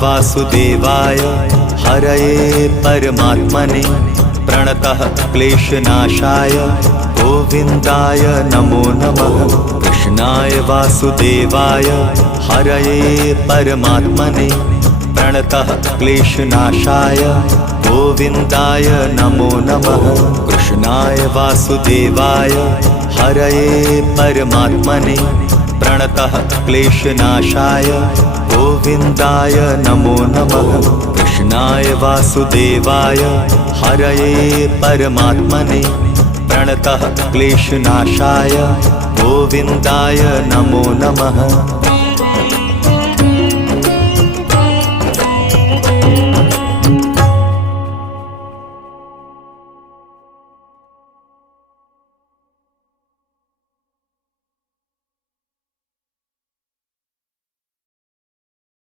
वासुदेवाय हरये परमात्मने प्रणतः क्लेशनाशाय गोविन्दाय नमो नमः। कृष्णाय वासुदेवाय हरये परमात्मने प्रणतः क्लेशनाशाय गोविन्दाय नमो नमः। कृष्णाय वासुदेवाय हरये परमात्मने प्रणतः क्लेशनाशाय गोविन्दाय नमो नमः। कृष्णाय वासुदेवाय हरये परमात्मने प्रणतः क्लेशनाशाय गोविन्दाय नमो नमः।